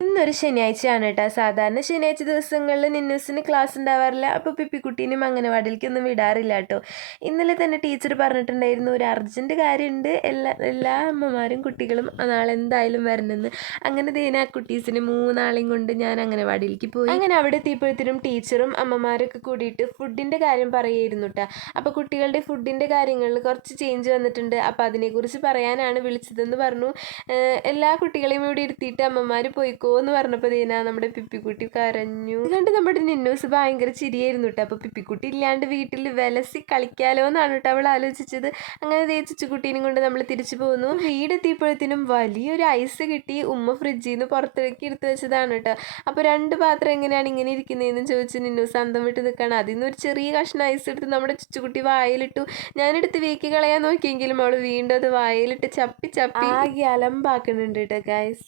ഇന്നൊരു ശനിയാഴ്ചയാണ് കേട്ടോ. സാധാരണ ശനിയാഴ്ച ദിവസങ്ങളിൽ നിന്നൂസിന് ക്ലാസ് ഉണ്ടാവാറില്ല. അപ്പോൾ പിപ്പിക്കുട്ടീനും അംഗനവാടിയിലേക്കൊന്നും വിടാറില്ല കേട്ടോ. ഇന്നലെ തന്നെ ടീച്ചർ പറഞ്ഞിട്ടുണ്ടായിരുന്നു ഒരു അർജൻറ്റ് കാര്യമുണ്ട്, എല്ലാ അമ്മമാരും കുട്ടികളും നാളെ എന്തായാലും വരണമെന്ന്. അങ്ങനെ തേനെ ആ കുട്ടീസിന് 3 ആളെയും കൊണ്ട് ഞാൻ അംഗനവാടിയിലേക്ക് പോയി. അങ്ങനെ അവിടെ എത്തിയപ്പോഴത്തേനും ടീച്ചറും അമ്മമാരൊക്കെ കൂടിയിട്ട് ഫുഡിൻ്റെ കാര്യം പറയുമായിരുന്നു കേട്ടോ. അപ്പോൾ കുട്ടികളുടെ ഫുഡിൻ്റെ കാര്യങ്ങളിൽ കുറച്ച് ചേഞ്ച് വന്നിട്ടുണ്ട്. അപ്പോൾ അതിനെക്കുറിച്ച് പറയാനാണ് വിളിച്ചതെന്ന് പറഞ്ഞു. എല്ലാ കുട്ടികളെയും ഇവിടെ ഇരുത്തിയിട്ട് അമ്മമാർ പോയിക്കോ എന്ന് പറഞ്ഞപ്പോൾ ദീന നമ്മുടെ പിപ്പിക്കുട്ടി കരഞ്ഞു. കണ്ട് നമ്മുടെ നിന്നൂസ് ഭയങ്കര ചിരിയായിരുന്നു കേട്ടോ. അപ്പോൾ പിപ്പിക്കുട്ടി ഇല്ലാണ്ട് വീട്ടിൽ വിലസി കളിക്കാലോ എന്നാണ് കേട്ടോ അവൾ ആലോചിച്ചത്. അങ്ങനെ തേച്ചിച്ചുകുട്ടീനും കൊണ്ട് നമ്മൾ തിരിച്ചു പോകുന്നു. വീടെത്തിയപ്പോഴത്തേനും വലിയൊരു ഐസ് കിട്ടി. ഉമ്മ ഫ്രിഡ്ജിൽ നിന്ന് പുറത്തേക്ക് എടുത്ത് വെച്ചതാണ് കേട്ടോ. അപ്പോൾ 2 പാത്രം എങ്ങനെയാണ് ഇങ്ങനെ ഇരിക്കുന്നതെന്ന് ചോദിച്ച് നിന്നൂസ് അന്തം വിട്ട് നിൽക്കുകയാണ്. അതിൽ നിന്ന് ഒരു ചെറിയ കഷ്ണം ഐസ് എടുത്ത് നമ്മുടെ ചുച്ചുകുട്ടി വായിലിട്ടു. ഞാനെടുത്ത് വീക്കി കളയാൻ നോക്കിയെങ്കിലും അവൾ വീണ്ടും അത് വായിലിട്ട് ചപ്പി ആകെ അലമ്പാക്കുന്നുണ്ട് കേട്ടോ ഗൈസ്.